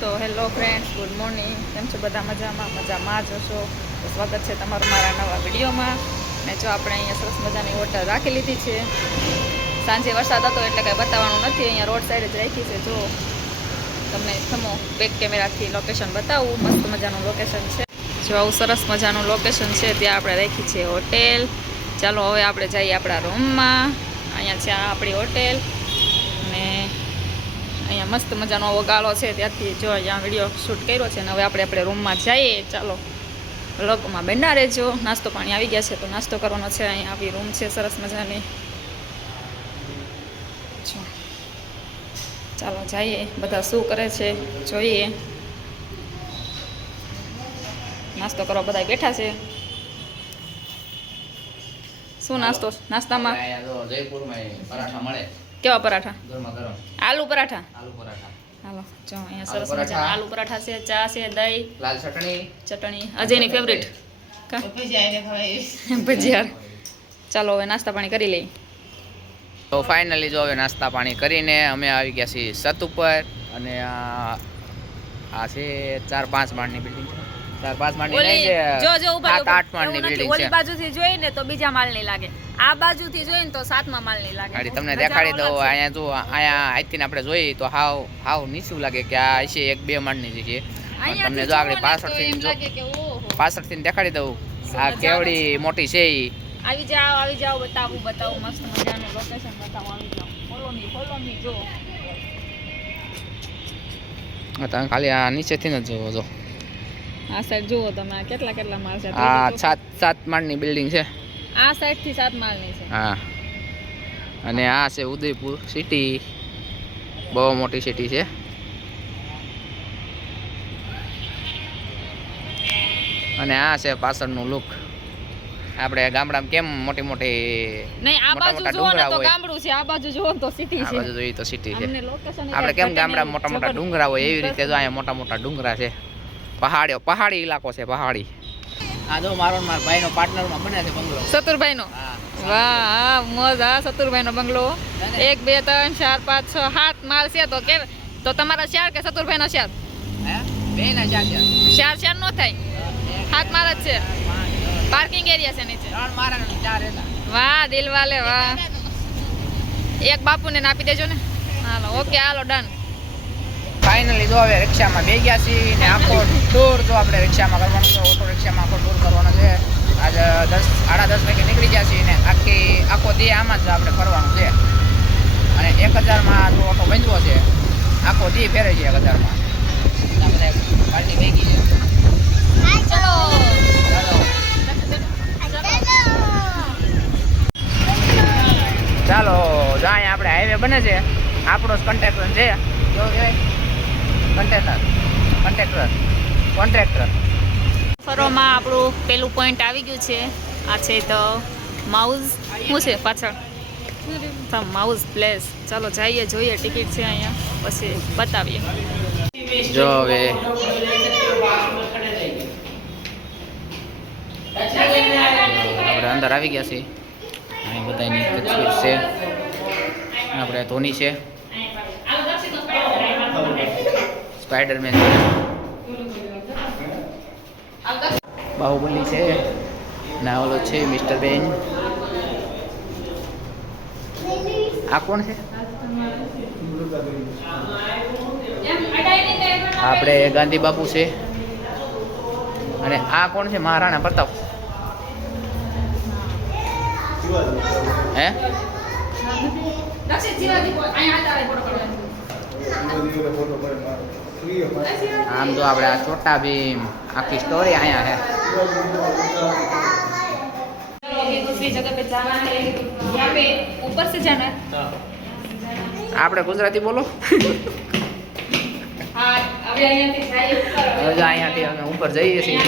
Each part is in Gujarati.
તો હેલો ફ્રેન્ડ્સ, ગુડ મોર્નિંગ. કેમ છો બધા? મજામાં જ હશો. તો સ્વાગત છે તમારું મારા નવા વિડીયોમાં. ને જો આપણે અહીંયા સરસ મજાની હોટલ રાખી લીધી છે. સાંજે વરસાદ હતો એટલે કંઈ બતાવવાનું નથી, અહીંયા રોડ સાઈડ જ રાખી છે. જો તમને થમો બેક કેમેરાથી લોકેશન બતાવું. મસ્ત મજાનું લોકેશન છે. જો આવું સરસ મજાનું લોકેશન છે, ત્યાં આપણે રાખી છે હોટેલ. ચાલો હવે આપણે જઈએ આપણા રૂમમાં. અહીંયા છે આપણી હોટેલ ને અહીંયા મસ્ત મજાનો આવો ગાળો છે, ત્યાંથી જો અહીંયા વિડીયો શૂટ કર્યો છે. અને હવે આપણે રૂમમાં જઈએ. ચાલો વ્લોગમાં બના રહેજો. નાસ્તો પાણી આવી ગયા છે, તો નાસ્તો કરવાનો છે. અહીંયા આવી રૂમ છે સરસ મજાની. ચાલો જઈએ, બધા શું કરે છે જોઈએ. નાસ્તો કરવા બધા બેઠા છે. શું નાસ્તામાં કેવા પરાઠા? આલુ પરાઠા. હાલો જો અહીંયા સરસ મજાના આલુ પરાઠા છે, ચા છે, દહીં, લાલ ચટણી અજયની ફેવરિટ ભજીયા. ચાલો હવે નાસ્તા પાણી કરી લઈએ. તો ફાઇનલી જો હવે નાસ્તા પાણી કરીને અમે આવી ગયા છીએ છત ઉપર. અને આ છે 4-5 માળની બિલ્ડિંગ છે. 4-5 માળની નહીં છે, 7-8 માળની બિલ્ડિંગ છે. ઓલી બાજુથી જોઈને તો બીજા માળની લાગે, આ બાજુથી જોઈને તો 7મા માળની લાગે. ગાડી તમને દેખાડી દઉં. અહીંયા જો અહીંયા અહીંથી આપણે જોઈએ તો હાવ નીચું લાગે કે આ છે 1-2 માળની છે. તમને જો આગળ પાછળથી દેખાડી દઉં. આ કેવડી મોટી છે. આવી જાઓ બતાવું મસ્ત મજાનું લોકેશન બતાવું. આવી જાઓ, ફોલો મી જો. તમે ખાલી આ નીચેથી જ જોવો છો. આ સાઈડ જુઓ તમે, કેટલા માળ છે. આ 7 માળની બિલ્ડિંગ છે. આ સાઈડ થી 7 માળની છે. હા, અને આ છે ઉદયપુર સિટી. બહુ મોટી સિટી છે. અને આ છે પાછળનું લુક. આપણે ગામડામાં કેમ મોટી નહીં, આ બાજુ જુઓ ને તો ગામડું છે, આ બાજુ જુઓ તો સિટી છે. આ બાજુ જોઈએ તો સિટી છે. આપણે કેમ ગામડામાં મોટા ડુંગરા હોય એવી રીતે જો અહીંયા મોટા ડુંગરા છે. પહાડી ઇલાકો છે, પહાડી. આ જો મારો ભાઈનો પાર્ટનરમાં બને છે બંગલો, સતુરભાઈનો. વાહ મોજ. આ સતુરભાઈનો બંગલો 1 2 3 4 5 6 7 માળ છે. તો તમારા 4 કે સતુરભાઈનો 4? બેના 4 નો થાય, 7 માળ જ છે. પાર્કિંગ એરિયા છે નીચે. 3 મારા 4 હતા. વાહ દિલવાલે વાહ. એક બાપુને આપી દેજો ને. હાલો ઓકે, હાલો ડન. ફાઇનલી જો હવે રિક્ષામાં બેસી ગયા છીએ ને આખો ટૂર જો આપણે રિક્ષામાં કરવાનો છે. ઓટો રિક્ષામાં આખો ટૂર કરવાનો છે. આજે 10-10:30 વાગે નીકળી ગયા છીએ ને આખો દી આમાં જ આપણે ફરવાનું છે. અને 1000માં જો ઓટો બાંધવો છે, આખો દી ફેરે છે 1000માં. બધા પાર્ટી ભેગી છે. ચલો ચાલો જાય. આપણે હાઈવે બને છે, આપણો જ કન્ટ્રાક્ટર છે. કેવો કહેવાય? કોન્ટ્રાક્ટર. ફરવામાં આપણું પેલું પોઈન્ટ આવી ગયું છે. આ છે તો માઉઝ. શું છે પાછળ? માઉઝ પ્લેસ. ચાલો જઈએ, જોઈએ. ટિકિટ છે અહીંયા, પછી બતાવીએ. જો હવે આપણે અંદર આવી ગયા છીએ. અહીં બધાની તસવીર છે. આપણે ધોની છે, સ્પાઈડરમેન છે, બાહુબલી છે, ના ઓલો છે મિસ્ટર બેન. આ કોણ છે? આપણે ગાંધી બાપુ છે. અને આ કોણ છે? મહારાણા પ્રતાપ. હે આમ તો આપણે આ છોટા ભીમ આખી સ્ટોરી અહીંયા છે. दूसरी जगह पे जाना है, यहाँ पे ऊपर से जाना है. આપણે ગુજરાતી બોલો. हाँ, अभी અહીંયાથી અમે ઉપર જઈએ છીએ.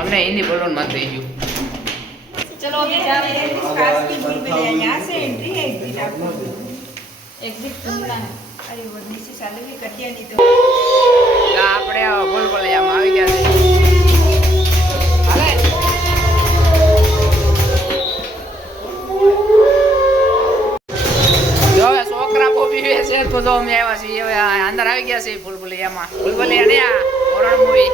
અમને હિન્દી બોલવાનું મન થઈ ગયું. चलो अभी जा रहे हैं. यहाँ से एंट्री है एग्जिट खुलना है. अरे वो नीचे चालू भी कर दिया नहीं तो. આપણે બોલ બોલૈયામાં આવી ગયા છે. જો છોકરા બહુ બીવે છે તો જો અમે આવ્યા છીએ. હવે અંદર આવી આવી ગયા છે ભૂલભુલૈયામાં. ભૂલભુલૈયા ને આ હોરર મૂવી.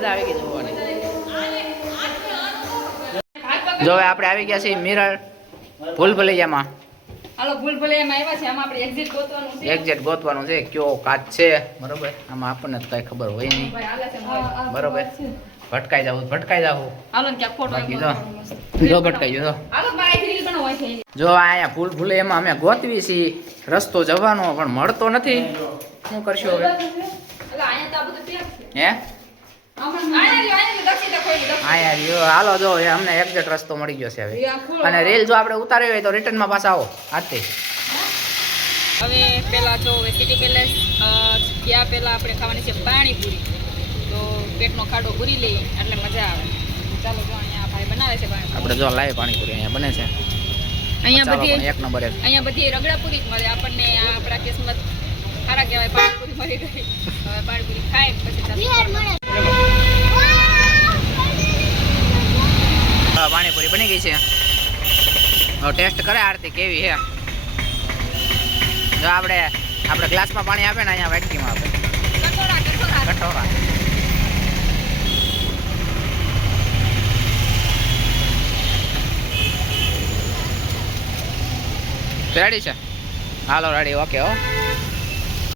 મજા આવી ગઈ જોવાની. જો હવે આપણે આવી ગયા છીએ મિરર ભૂલભુલૈયામાં. હાલો ભૂલભુલૈયામાં આવ્યા છે. આમાં આપણે એક્ઝિટ ગોતવાનું છે. એક્ઝેક્ટ ગોતવાનું છે કયો કાચ છે, બરોબર. આમાં આપણને તો કઈ ખબર હોય નહીં, ભાઈ હાલે છે મોય. બરોબર. ભટકાઈ જાવું. હાલો ને ક્યાંક ફોટો બાકી એક જો ભટકાઈ ગયો. હાલો મારી રીલ બનાવો હોય છે. જો અહીંયા ભૂલભુલૈયામાં અમે ગોતવી છીએ રસ્તો જવાનો, પણ મળતો નથી. શું કરશું હવે? એટલે અહીંયા તો આ બધું પેક છે. હે અહીંયા દક્ષિતા ખોલી દક્ષિતા. હા યાર યો હાલો જો એ અમને એક્ઝેક્ટ રસ્તો મળી ગયો છે હવે. અને રેલ જો આપણે ઉતારી હોય તો રિટર્નમાં પાછા આવો આજથી. હવે પેલા જો સિટી પેલેસ ગયા પહેલા આપણે ખાવાની છે પાણીપુરી. તો પેટનો ખાડો પૂરી લઈએ એટલે મજા આવે. ચાલો જો અહીંયા ભાઈ બનાવે છે પાણીપુરી. આપણે જો લાઈવ પાણીપુરી અહીંયા બને છે. અહીંયા ચાલો, બધી પણ એક નંબર એક. અહીંયા બધી રગડાપુરી જ મળે આપણને. આ આપણા કિસ્મત સારા કહેવાય, પાણીપુરી મળી ગઈ. હવે પાણીપુરી ખાય પછી ચાલો. પાણીપુરી બની ગઈ છે. હવે ટેસ્ટ કરે આરતી કેવી છે. જો આપણે ગ્લાસમાં પાણી આપે ને, અહીંયા વાટકીમાં આપે કટોરા. રેડી છે? હાલો રેડી, ઓકે હો.